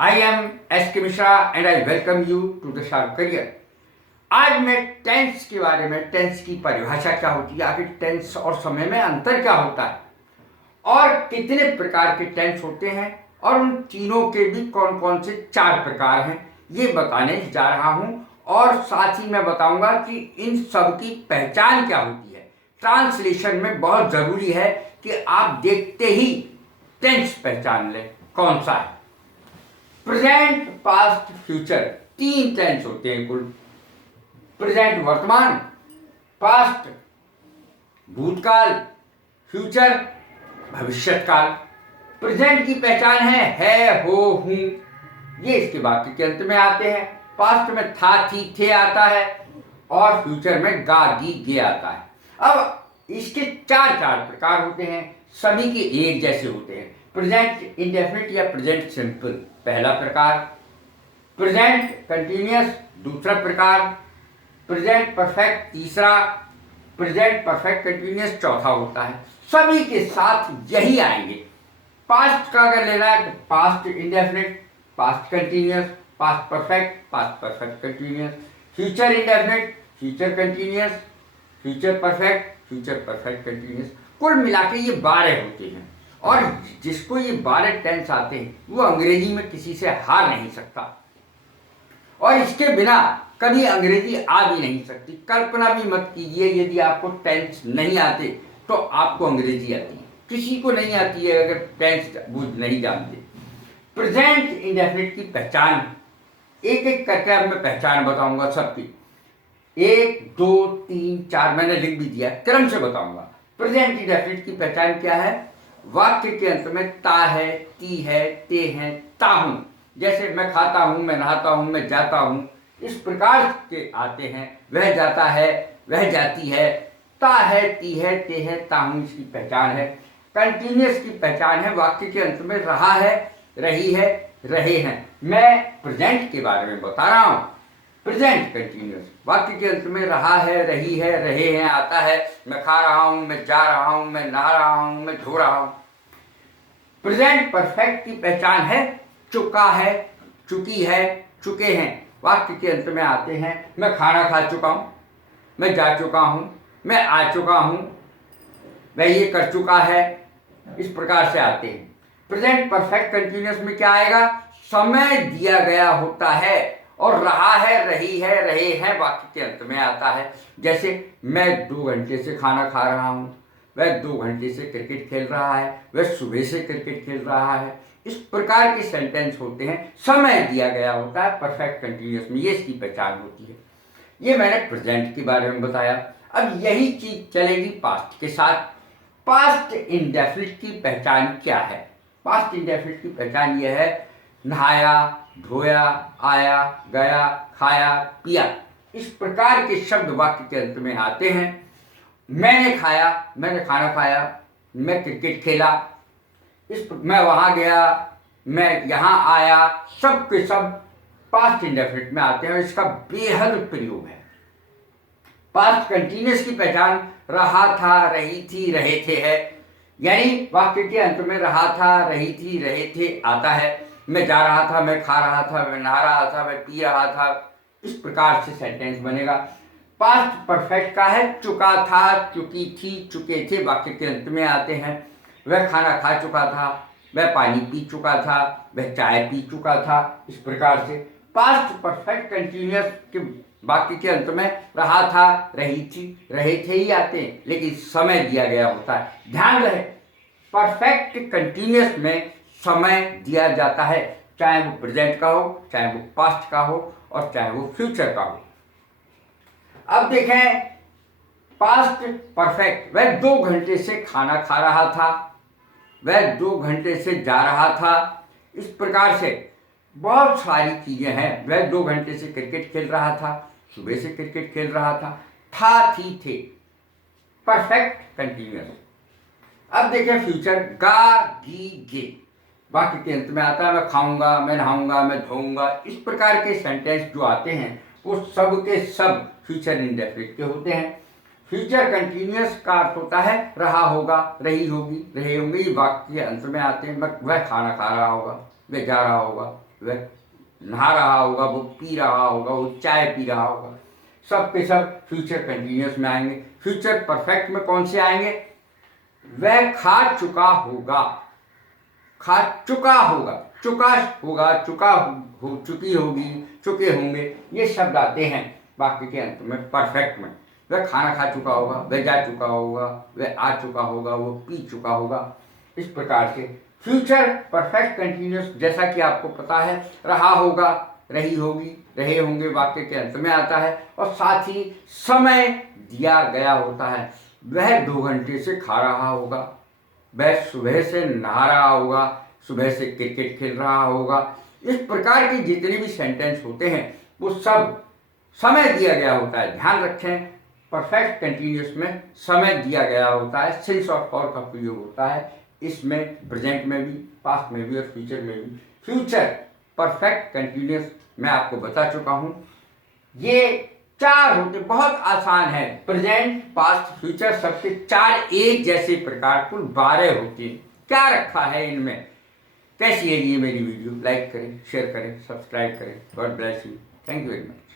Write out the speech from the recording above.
I am S.K. Mishra and I welcome you to the Sharp Career। आज मैं tense के बारे में, टेंस की परिभाषा क्या होती है, आखिर टेंस और समय में अंतर क्या होता है और कितने प्रकार के टेंस होते हैं और उन तीनों के भी कौन कौन से 4 प्रकार हैं, ये बताने जा रहा हूं। और साथ ही मैं बताऊंगा कि इन सब की पहचान क्या होती है। ट्रांसलेशन में बहुत ज़रूरी है कि आप देखते ही टेंस पहचान लें कौन सा है। प्रेजेंट, पास्ट, फ्यूचर, 3 टेंस होते हैं कुल। प्रेजेंट वर्तमान, पास्ट भूतकाल, फ्यूचर भविष्यकाल। प्रेजेंट की पहचान है, हो, हूं, ये इसके वाक्य के अंत में आते हैं। पास्ट में था, थी, थे आता है और फ्यूचर में गा, गी, गे आता है। अब इसके 4 प्रकार होते हैं, सभी के एक जैसे होते हैं। प्रेजेंट इंडेफिनिट या प्रेजेंट सिंपल पहला प्रकार, प्रेजेंट कंटिन्यूअस दूसरा प्रकार, प्रेजेंट परफेक्ट तीसरा, प्रेजेंट परफेक्ट कंटिन्यूअस चौथा होता है। सभी के साथ यही आएंगे। पास्ट का अगर लेना है तो past indefinite, past continuous, past perfect continuous, future indefinite, future continuous, future perfect continuous. कुल मिला के ये 12 होते हैं और जिसको ये 12 टेंस आते हैं वो अंग्रेजी में किसी से हार नहीं सकता और इसके बिना कभी अंग्रेजी आ भी नहीं सकती। कल्पना भी मत कीजिए यदि आपको टेंस नहीं आते तो आपको अंग्रेजी आती है, किसी को नहीं आती है अगर टेंस वो नहीं जानते। प्रेजेंट इंडेफिनिट की पहचान एक एक करके अब मैं पहचान बताऊंगा सबकी। 1, 2, 3, 4 मैंने लिख भी दिया, क्रम से बताऊंगा। प्रेजेंट इंडेफिनिट की पहचान क्या है? वाक्य के अंत में ता है, ती है, ते हैं, ता हूं। जैसे मैं खाता हूं, मैं नहाता हूं, मैं जाता हूं, इस प्रकार के आते हैं। वह जाता है, वह जाती है, ता है, ती है, ते है, ता हूं, इसकी पहचान है। कंटिन्यूअस की पहचान है, वाक्य के अंत में रहा है, रही है, रहे हैं। मैं प्रेजेंट के बारे में बता रहा हूं। प्रेजेंट कंटिन्यूअस वाक्य के अंत में रहा है, रही है, रहे हैं आता है। मैं खा रहा हूं, मैं जा रहा हूं, मैं नहा रहा हूं, मैं धो रहा हूं। प्रेजेंट परफेक्ट की पहचान है चुका है, चुकी है, चुके हैं। वाक्य के अंत में आते हैं। मैं खाना खा चुका हूं, मैं जा चुका हूं, मैं आ चुका हूं, वह ये कर चुका है, इस प्रकार से आते हैं। प्रेजेंट परफेक्ट कंटिन्यूअस में क्या आएगा? समय दिया गया होता है और रहा है, रही है, रहे हैं वाक्य के अंत में आता है। जैसे मैं 2 घंटे से खाना खा रहा हूं, वह 2 घंटे से क्रिकेट खेल रहा है, वह सुबह से क्रिकेट खेल रहा है। इस प्रकार के सेंटेंस होते हैं, समय दिया गया होता है परफेक्ट कंटिन्यूअस में, ये इसकी पहचान होती है। ये मैंने प्रेजेंट के बारे में बताया। अब यही चीज चलेगी पास्ट के साथ। पास्ट इंडेफिनिट की पहचान क्या है? पास्ट इंडेफिनिट की पहचान यह है नहाया, धोया, आया, गया, खाया, पिया, इस प्रकार के शब्द वाक्य के अंत में आते हैं। मैंने खाया, मैंने खाना खाया, मैं क्रिकेट खेला, मैं वहां गया, मैं यहां आया, सब के सब पास्ट इंडेफिनिट में आते हैं और इसका बेहद प्रयोग है। पास्ट कंटिन्यूअस की पहचान रहा था, रही थी, रहे थे है। यानी वाक्य के अंत में रहा था, रही थी, रहे थे आता है। मैं जा रहा था, मैं खा रहा था, मैं नहा रहा था, मैं पी रहा था, इस प्रकार से सेंटेंस बनेगा। पास्ट परफेक्ट का है चुका था, चुकी थी, चुके थे, वाक्य के अंत में आते हैं। वह खाना खा चुका था, वह पानी पी चुका था, वह चाय पी चुका था, इस प्रकार से पास्ट परफेक्ट कंटिन्यूअस के वाक्य के अंत में रहा था, रही थी, रहे थे ही आते हैं, लेकिन समय दिया गया होता है। ध्यान रहे, परफेक्ट कंटिन्यूअस में समय दिया जाता है, चाहे वो प्रेजेंट का हो, चाहे वो पास्ट का हो और चाहे वो फ्यूचर का हो। अब देखें पास्ट परफेक्ट, वह 2 घंटे से खाना खा रहा था, वह 2 घंटे से जा रहा था, इस प्रकार से बहुत सारी चीजें हैं। वह 2 घंटे से क्रिकेट खेल रहा था, सुबह से क्रिकेट खेल रहा था, थी, थे, परफेक्ट कंटिन्यूअस। अब देखें फ्यूचर, गा, गी, गे, वाक्य के अंत में आता है। मैं खाऊंगा, मैं नहाऊंगा, मैं धोऊंगा, इस प्रकार के सेंटेंस जो आते हैं वो सब के सब फ्यूचर इंडेफिनिट के होते हैं। फ्यूचर कंटिन्यूअस का अर्थ होता है रहा होगा, रही होगी, रहे होंगे, ये वाक्य के अंत में आते हैं। वह खाना खा रहा होगा, वह जा रहा होगा, वह नहा रहा होगा, वो पी रहा होगा, वो चाय पी रहा होगा। सब के सब फ्यूचर कंटिन्यूस में आएंगे। फ्यूचर परफेक्ट में कौन से आएंगे? वह खा चुका होगा, खा चुका होगा, चुका होगा, चुका हो चुकी होगी, चुके होंगे, ये शब्द आते हैं वाक्य के अंत में परफेक्ट में। वह खाना खा चुका होगा, वह जा चुका होगा, वह आ चुका होगा, वो पी चुका होगा। इस प्रकार से फ्यूचर परफेक्ट कंटिन्यूस, जैसा कि आपको पता है, रहा होगा, रही होगी, रहे होंगे वाक्य के अंत में आता है। और साथ ही समय दिया गया होता है। वह 2 घंटे से खा रहा होगा, वह सुबह से नहा रहा होगा, सुबह से क्रिकेट खेल रहा होगा। इस प्रकार के जितने भी सेंटेंस होते हैं वो सब समय दिया गया होता है। ध्यान रखें, परफेक्ट कंटिन्यूस में समय दिया गया होता है, सिंस और फॉर का प्रयोग होता है। इसमें प्रेजेंट में भी, पास्ट में भी और फ्यूचर में भी। फ्यूचर परफेक्ट कंटिन्यूस मैं आपको बता चुका हूँ। ये 4 होते, बहुत आसान है। प्रेजेंट, पास्ट, फ्यूचर सबके 4 एक जैसे प्रकार, कुल 12 होते हैं। क्या रखा है इनमें? कैसी है ये मेरी वीडियो? लाइक करें, शेयर करें, सब्सक्राइब करें। God bless you. Thank you very much.